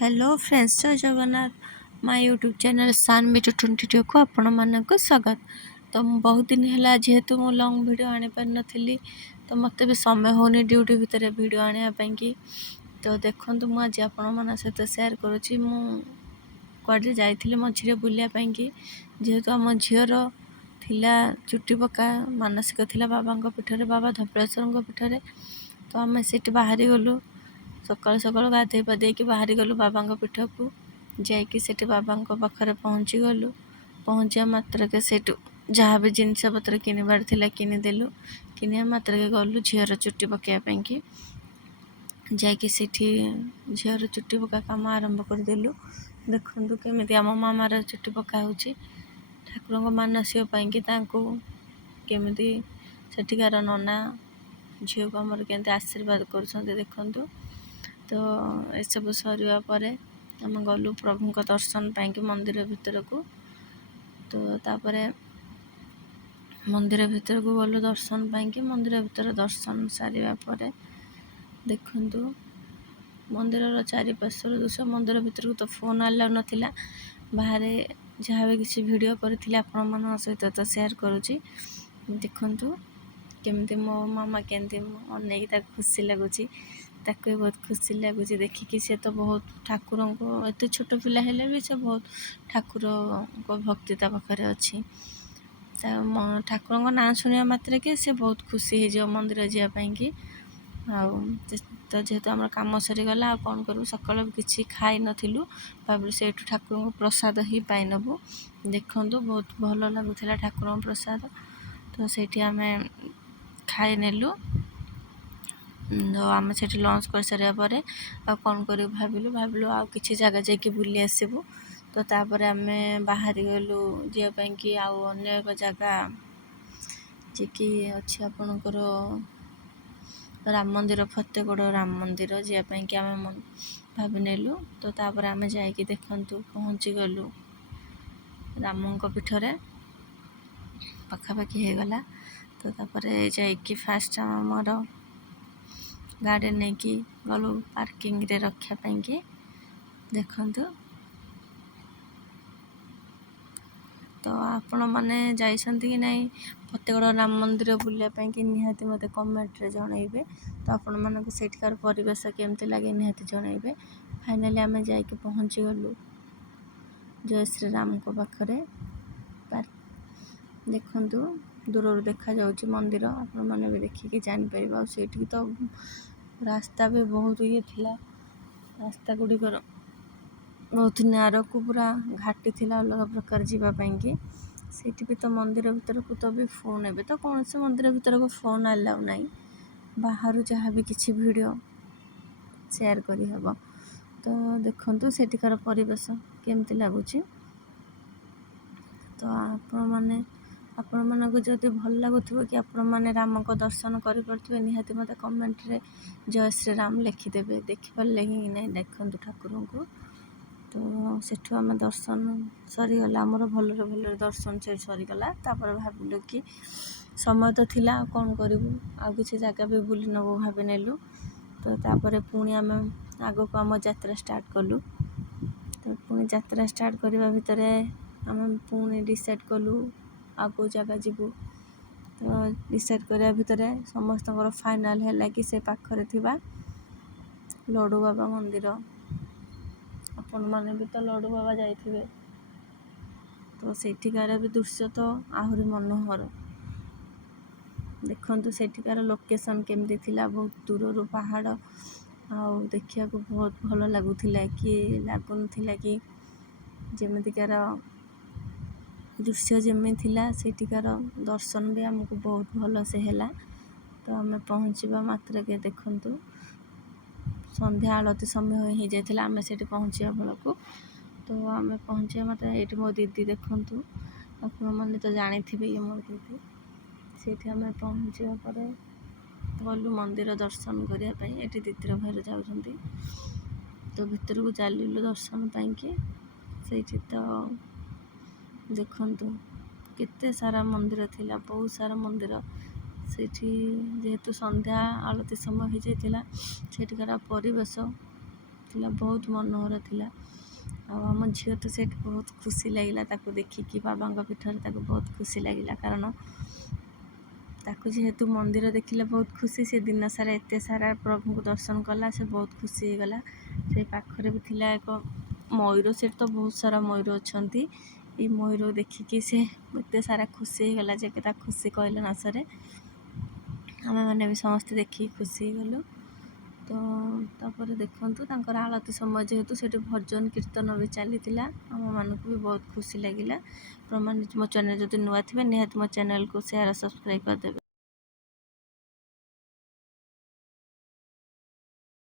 Hello friends, जय Jagannath. My YouTube channel सान बिटू 22 को आपण मानक स्वागत। तो बहुत दिन है जेहेतु मु लॉन्ग वीडियो आनी पार नथिली, तो मत भी समय होनी ड्यूटी भितर वीडियो आने पाई। तो देखो मुझे आपण मान सहित शेयर करुँची मु कुआडे जाइली मझे बुलिया पाई। जेहेतु आम झीर थिला चुट्टी पका मानसिक थिला बाबा पीठरे, बाबा धपलेश्वर पीठरे। तो आम से बाहरी गलु सकाल सकाल गाधे पाधे बाहरी गलु बाबा पीठ को जाकि सेठी बाबा पाखे पहुँची गलु। पहुँचा मात्रक सेठू जहाँ भी जिनस पत्र किणवार थिला किनीदेलु। किनिया मात्रक गलु झीर चुट्टी पकाइपाई। जाकि सेठी झीर चुट्टी पका काम आरंभ करदेलु। देखु केमी आम मामार चुट्टी पका होची ठाकुर मानसिक पाई केमी सेठिकार नना झील को आमर के आशीर्वाद कर देखु। तो ये सब सरिया पर आम गलु प्रभु को दर्शन पाई मंदिर भीतर को। तो तापर मंदिर भीतर को गलु दर्शन पाई। मंदिर भीतर दर्शन सारिया पर देखु मंदिर चारिपार्श्वर दृश्य। मंदिर भीतर को तो फोन अलाउ नथिला। बाहर जहाँ भी किसी वीडियो करथिले आपण मन सहित तो शेयर करुँची। देखु केमती मो मामा केमती अनेक खुशी लगुच। ताको बहुत खुशी लगुच देखिकी। सी तो बहुत ठाकुर को एत छोट पिला हेले भी से बहुत ठाकुर को भक्ति ता पाखे अच्छी। ठाकुर ना शुणा मात्र के से बहुत खुशी हो मंदिर जावाई। तो जेहेतु आम कम सरीगला कौन करूँ सकाल किसी खाई नथिलु भाविलु से ठाकुर को प्रसाद ही पाई नबू। देखु बहुत भल लगुला ठाकुर प्रसाद। तो सेठी आम खाई नेलु। तो आम से लंच कर सारा पर कौन कर भाविलु आ किसी जगह जाकि बुली आसबू। तो तापर आम बाहरी गलु जापाई कि आउ अन्य एक जगह जी कि अच्छी आपणकर राम मंदिर, फतेगढ़ राम मंदिर जापाई कि आम भावी नेलु। तो तापर आम जाकि देखु पहुँची गलु राम पीठरे पखापाखि हो गला। तो तापर जाकि फास्ट आमर गाड़ी नहीं कि गलु पार्किंग रे रखा पाई। देखु तो आपण मैंने जाइछंती कि नहीं फतेगढ़ राम मंदिर बुलापाई कि निहाती मते कमेंट रे जनइबे। तो आपण मानक सेठिकार परिवेश केमती लगे निहाती जनइबे। फाइनली आम जाकि पहुँची गलु जय श्री राम को पाखरे। देखु दूर देखा जाउची मंदिर, आपण माने भी देखिके जानि परिबा। सेठी तो रास्ता भी बहुत ये थिला। रास्ता गुड़िकर बहुत नार को पूरा घाटी थिला अलग प्रकार जीवापाई कि। सेठी भी तो मंदिर भीतर को तो भी फोन एबे तो कौन से मंदिर भीतर को फोन अलाउ नहीं। बाहर जहाँ भी किसी वीडियो शेयर करी हेबो। तो देखु सेठिकार परिवेश केमती लगुच। तो आपण मानक जदि भल लगुथिबो कि आपण माने राम को दर्शन करि परथिबे निहाती मते कमेंट रे जय श्री राम लिखिदेवे। देखि पारले कि नहीं देखु ठाकुर को। तो सेठू आम दर्शन सरीगला आमर भलरे दर्शन से सरीगला। तापर भाविलु कि समय तो थिला कौन करूँ आ किसी जगह भी बुली नबू भावी नेलु। तो तापर पुणी आम आग को आम यात्रा स्टार्ट कलु। तो पुणी यात्रा स्टार्ट करने भितर आम पुणी डिसाइड कलु आगो जगह जीवु। तो डिसाइड करने भितर समस्त फाइनाल है कि से पाखरे थिबा लडू बाबा मंदिर। आपण मैंने भी तो लडू बाबा जाइथिबे। तो सेठिकार भी दृश्य तो आहुरी मनोहर। देखु सेठिकार लोकेशन केमती थिला। बहुत दूर पहाड़ आउ देखिया को बहुत भल लगुथिला कि लागुनथिला कि जेमितिकार दृश्य जेमि थिला सेठिकार दर्शन भी आमको बहुत भल से हैला। तो आम पहुँचवा मात्र के देखु संध्या आलती समय हो जाता आम से पहुँचा बेलू। तो आम पहुँचा मतलब ये मो दीदी देखु आप मैंने तो जानी थे ये मो दीदी। से आम पहुँचा पर गलु मंदिर दर्शन करने ये दीदीर भाई जाऊँगी। तो भीतर को चलू दर्शन पाई। तो देखु केते सारा मंदिर थिला, बहुत सारा मंदिर। जेहेतु संध्या आलती समय हो जाता सेठिकार परिवेश ଥିଲା, ବହୁତ ମନୋହର ଥିଲା। ଆଉ ଆମ ଝିଅ ତ ସେଇଠି ବହୁତ ଖୁସି ଲାଗିଲା ତାକୁ ଦେଖିକି, ବାବାଙ୍କ ପୀଠରେ ତାକୁ ବହୁତ ଖୁସି ଲାଗିଲା, କାରଣ ତାକୁ ଯେହେତୁ ମନ୍ଦିର ଦେଖିଲେ ବହୁତ ଖୁସି, ସେ ଦିନ ସାରା ଏତେ ସାରା ପ୍ରଭୁଙ୍କୁ ଦର୍ଶନ କଲା, ସେ ବହୁତ ଖୁସି ହେଇଗଲା। ସେଇ ପାଖରେ ବି ଥିଲା ଏକ ମୟୂର, ସେଠି ତ ବହୁତ ସାରା ମୟୂର ଅଛନ୍ତି। ଏଇ ମୟୂର ଦେଖିକି ସେ ଏତେ ସାରା ଖୁସି ହେଇଗଲା ଯେ ତା ଖୁସି କହିଲେ ନ ସରେ। ଆମେମାନେ ବି ସମସ୍ତେ ଦେଖିକି ଖୁସି ହେଇଗଲୁ। ତ ତାପରେ ଦେଖନ୍ତୁ ତାଙ୍କର ଆଳତି ସମୟ ଯେହେତୁ ସେଠି ଭଜନ କୀର୍ତ୍ତନ ବି ଚାଲିଥିଲା, ଆମମାନଙ୍କୁ ବି ବହୁତ ଖୁସି ଲାଗିଲା। ମୋ ଚ୍ୟାନେଲ୍ ଯଦି ନୂଆ ଥିବେ ନିହାତି ମୋ ଚ୍ୟାନେଲ୍କୁ ସେୟାର ସବସ୍କ୍ରାଇବ୍ କରିଦେବେ।